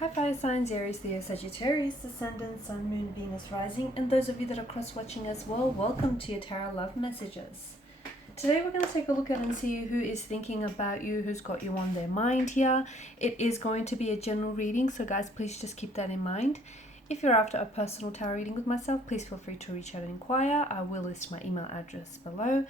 Hi fire signs, Aries, Leo, Sagittarius, Ascendant, Sun, Moon, Venus, Rising, and those of you that are cross-watching as well, welcome to your Tarot Love Messages. Today we're going to take a look at and see who is thinking about you, who's got you on their mind here. It is going to be a general reading, so guys, please just keep that in mind. If you're after a personal tarot reading with myself, please feel free to reach out and inquire. I will list my email address below.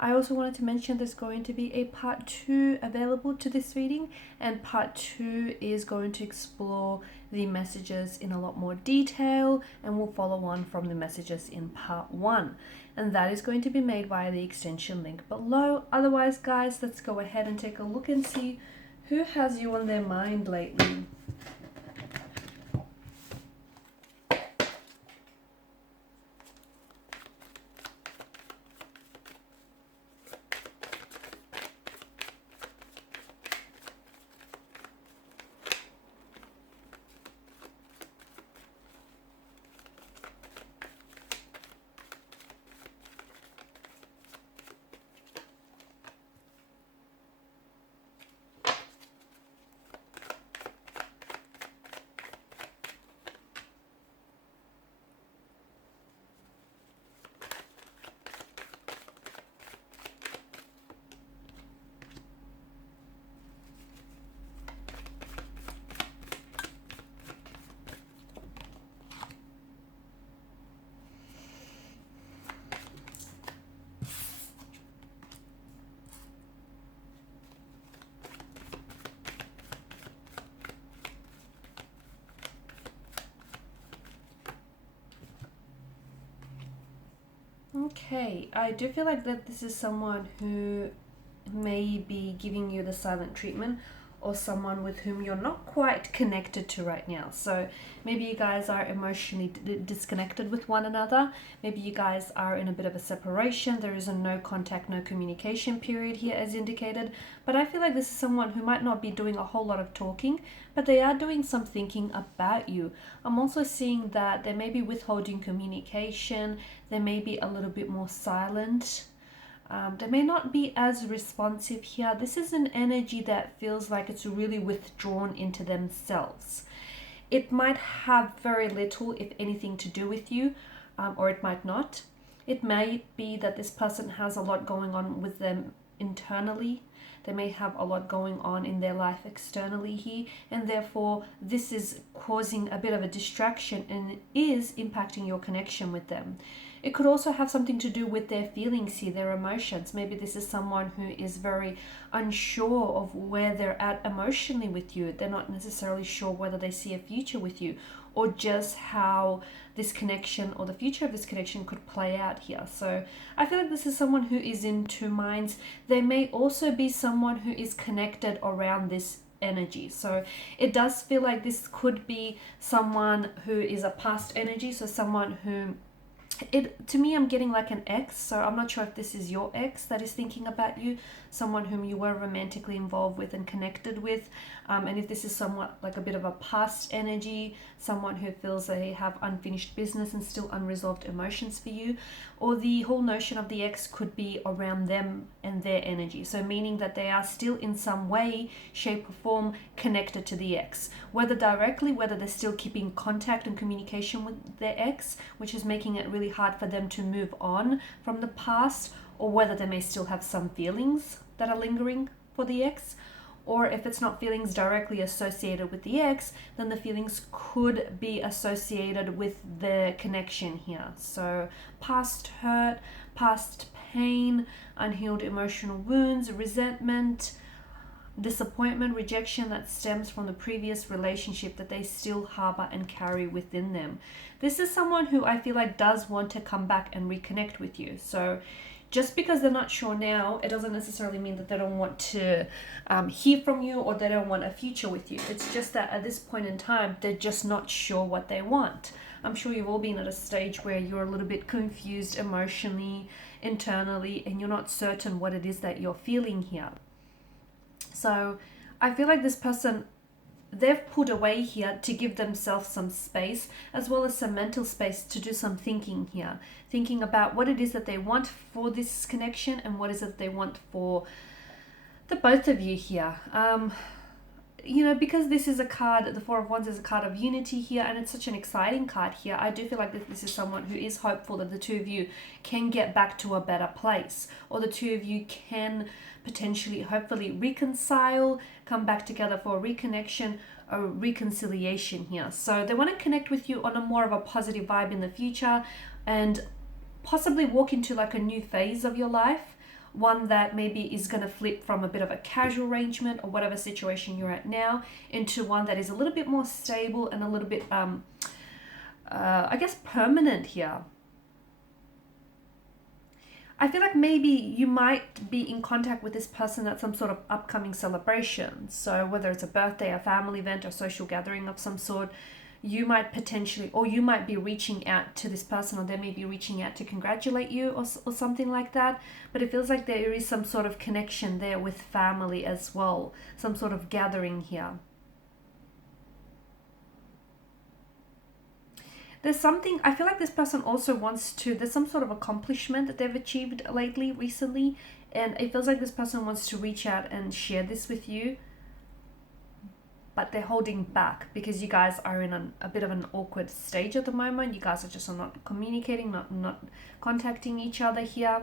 I also wanted to mention there's going to be a part 2 available to this reading, and part 2 is going to explore the messages in a lot more detail and will follow on from the messages in part 1, and that is going to be made via the extension link below. Otherwise guys, let's go ahead and take a look and see who has you on their mind lately. Okay, I do feel like that this is someone who may be giving you the silent treatment, or someone with whom you're not quite connected to right now. So maybe you guys are emotionally disconnected with one another. Maybe you guys are in a bit of a separation. There is a no contact, no communication period here as indicated. But I feel like this is someone who might not be doing a whole lot of talking, but they are doing some thinking about you. I'm also seeing that they may be withholding communication. They may be a little bit more silent. They may not be as responsive here. This is an energy that feels like it's really withdrawn into themselves. It might have very little, if anything, to do with you, or it might not. It may be that this person has a lot going on with them internally. They may have a lot going on in their life externally here, and therefore this is causing a bit of a distraction and is impacting your connection with them. It could also have something to do with their feelings here, their emotions. Maybe this is someone who is very unsure of where they're at emotionally with you. They're not necessarily sure whether they see a future with you, or just how this connection or the future of this connection could play out here. So I feel like this is someone who is in two minds. They may also be someone who is connected around this energy. So it does feel like this could be someone who is a past energy, so someone who to me, I'm getting like an ex, so I'm not sure if this is your ex that is thinking about you, someone whom you were romantically involved with and connected with, and if this is somewhat like a bit of a past energy, someone who feels they have unfinished business and still unresolved emotions for you, or the whole notion of the ex could be around them and their energy, so meaning that they are still in some way, shape or form connected to the ex, whether directly, whether they're still keeping contact and communication with their ex, which is making it really hard for them to move on from the past, or whether they may still have some feelings that are lingering for the ex. Or if it's not feelings directly associated with the ex, then the feelings could be associated with the connection here. So past hurt, past pain, unhealed emotional wounds, resentment, disappointment, rejection that stems from the previous relationship that they still harbor and carry within them. This is someone who I feel like does want to come back and reconnect with you. So just because they're not sure now, it doesn't necessarily mean that they don't want to hear from you, or they don't want a future with you. It's just that at this point in time, they're just not sure what they want. I'm sure you've all been at a stage where you're a little bit confused emotionally, internally, and you're not certain what it is that you're feeling here. So I feel like this person, they've pulled away here to give themselves some space, as well as some mental space to do some thinking here. Thinking about what it is that they want for this connection and what is it they want for the both of you here. because this is a card, the Four of Wands is a card of unity here, and it's such an exciting card here. I do feel like that this is someone who is hopeful that the two of you can get back to a better place, or the two of you can potentially, hopefully, reconcile, come back together for a reconnection, a reconciliation here. So they want to connect with you on a more of a positive vibe in the future, and possibly walk into like a new phase of your life, one that maybe is going to flip from a bit of a casual arrangement or whatever situation you're at now into one that is a little bit more stable and a little bit I guess permanent here. I feel like maybe you might be in contact with this person at some sort of upcoming celebration. So whether it's a birthday, a family event, or social gathering of some sort, you might potentially, or you might be reaching out to this person, or they may be reaching out to congratulate you, or something like that. But it feels like there is some sort of connection there with family as well, some sort of gathering here. There's something, I feel like this person also wants to, there's some sort of accomplishment that they've achieved lately, recently, and it feels like this person wants to reach out and share this with you, but they're holding back because you guys are in a bit of an awkward stage at the moment. You guys are just not communicating, not contacting each other here.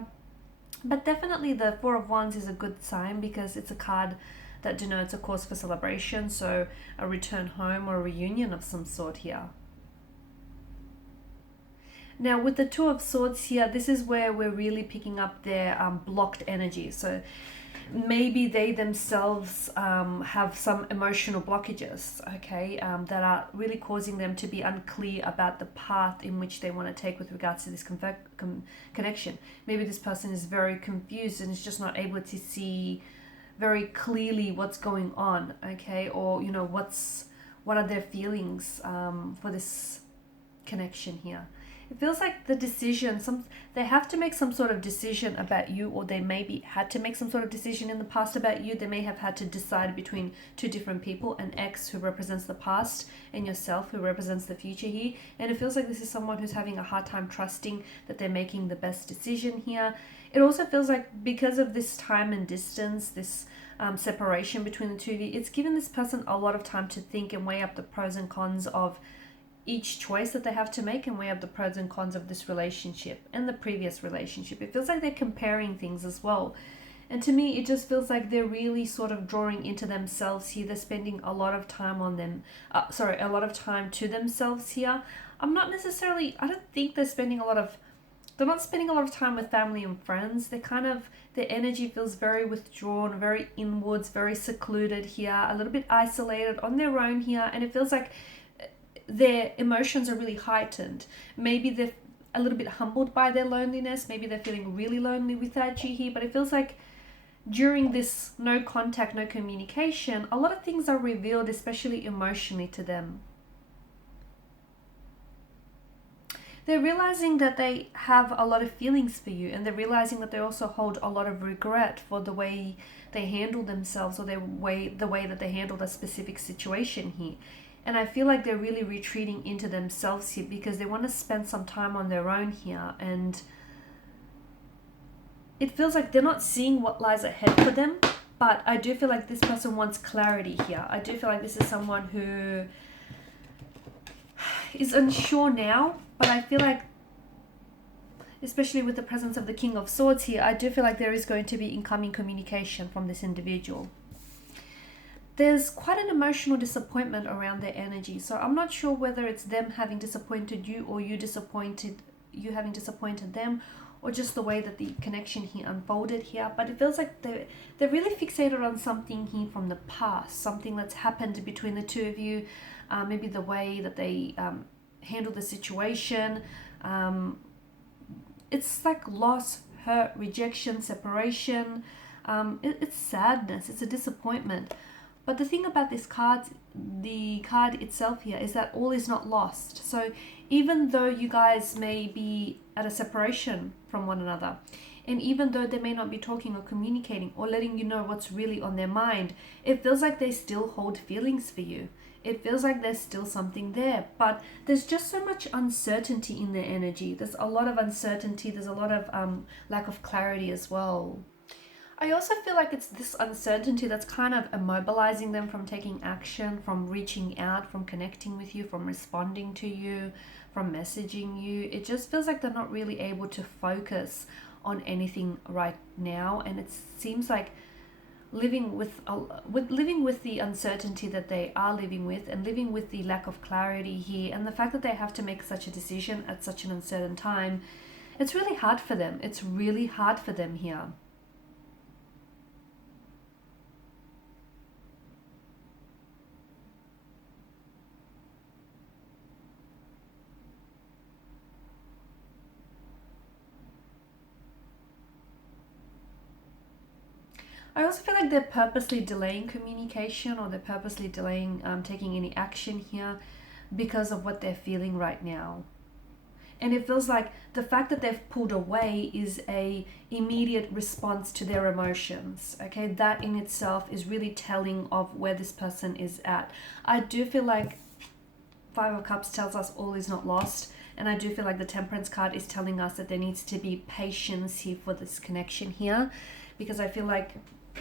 But definitely the Four of Wands is a good sign, because it's a card that denotes a cause for celebration, so a return home or a reunion of some sort here. Now with the Two of Swords here, this is where we're really picking up their blocked energy. So maybe they themselves have some emotional blockages, okay, that are really causing them to be unclear about the path in which they want to take with regards to this connection. Maybe this person is very confused and is just not able to see very clearly what's going on, okay, or what are their feelings for this connection here. It feels like the decision, they have to make some sort of decision about you, or they maybe had to make some sort of decision in the past about you. They may have had to decide between two different people, an ex who represents the past and yourself who represents the future here. And it feels like this is someone who's having a hard time trusting that they're making the best decision here. It also feels like because of this time and distance, this separation between the two of you, it's given this person a lot of time to think and weigh up the pros and cons of each choice that they have to make, and weigh up the pros and cons of this relationship and the previous relationship. It feels like they're comparing things as well. And to me, it just feels like they're really sort of drawing into themselves here. They're spending a lot of time on them. A lot of time to themselves here. I don't think they're not spending a lot of time with family and friends. Their energy feels very withdrawn, very inwards, very secluded here, a little bit isolated on their own here. And it feels like their emotions are really heightened. Maybe they're a little bit humbled by their loneliness. Maybe they're feeling really lonely without you here. But it feels like during this no contact, no communication, a lot of things are revealed, especially emotionally, to them. They're realizing that they have a lot of feelings for you, and they're realizing that they also hold a lot of regret for the way they handle themselves, or the way that they handled a specific situation here. And I feel like they're really retreating into themselves here, because they want to spend some time on their own here. And it feels like they're not seeing what lies ahead for them. But I do feel like this person wants clarity here. I do feel like this is someone who is unsure now. But I feel like, especially with the presence of the King of Swords here, I do feel like there is going to be incoming communication from this individual. There's quite an emotional disappointment around their energy. So I'm not sure whether it's them having disappointed you, or you having disappointed them, or just the way that the connection here unfolded here. But it feels like they're really fixated on something here from the past, something that's happened between the two of you, maybe the way that they handle the situation. It's like loss, hurt, rejection, separation. It's sadness, it's a disappointment. But the thing about this card, the card itself here, is that all is not lost. So even though you guys may be at a separation from one another, and even though they may not be talking or communicating or letting you know what's really on their mind, it feels like they still hold feelings for you. It feels like there's still something there, but there's just so much uncertainty in their energy. There's a lot of uncertainty. There's a lot of lack of clarity as well. I also feel like it's this uncertainty that's kind of immobilizing them from taking action, from reaching out, from connecting with you, from responding to you, from messaging you. It just feels like they're not really able to focus on anything right now, and it seems like living with the uncertainty that they are living with, and living with the lack of clarity here, and the fact that they have to make such a decision at such an uncertain time. It's really hard for them. It's really hard for them here. I also feel like they're purposely delaying communication, or they're purposely delaying taking any action here because of what they're feeling right now. And it feels like the fact that they've pulled away is a immediate response to their emotions. Okay, that in itself is really telling of where this person is at. I do feel like Five of Cups tells us all is not lost. And I do feel like the Temperance card is telling us that there needs to be patience here for this connection here. Because I feel like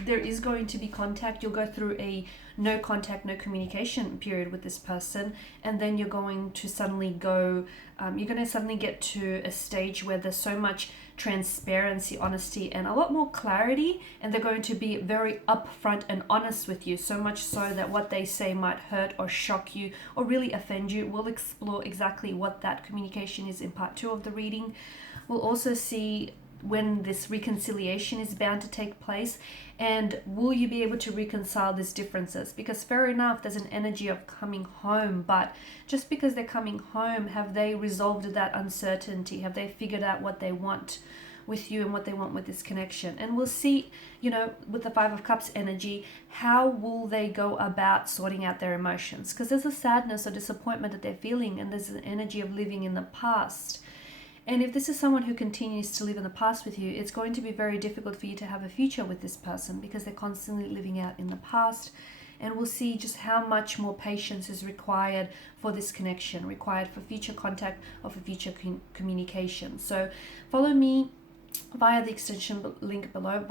there is going to be contact. You'll go through a no contact, no communication period with this person. And then you're going to suddenly you're going to suddenly get to a stage where there's so much transparency, honesty, and a lot more clarity. And they're going to be very upfront and honest with you. So much so that what they say might hurt or shock you or really offend you. We'll explore exactly what that communication is in part 2 of the reading. We'll also see when this reconciliation is bound to take place, and will you be able to reconcile these differences? Because fair enough, there's an energy of coming home, but just because they're coming home, have they resolved that uncertainty? Have they figured out what they want with you and what they want with this connection? And we'll see, with the Five of Cups energy, how will they go about sorting out their emotions? Because there's a sadness or disappointment that they're feeling, and there's an energy of living in the past. And if this is someone who continues to live in the past with you, it's going to be very difficult for you to have a future with this person, because they're constantly living out in the past. And we'll see just how much more patience is required for this connection, required for future contact or for future communication. So follow me via the extension link below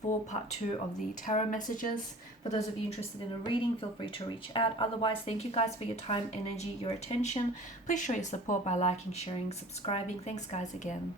for part 2 of the tarot messages. For those of you interested in a reading, feel free to reach out. Otherwise, thank you guys for your time, energy, your attention. Please show your support by liking, sharing, subscribing. Thanks guys again.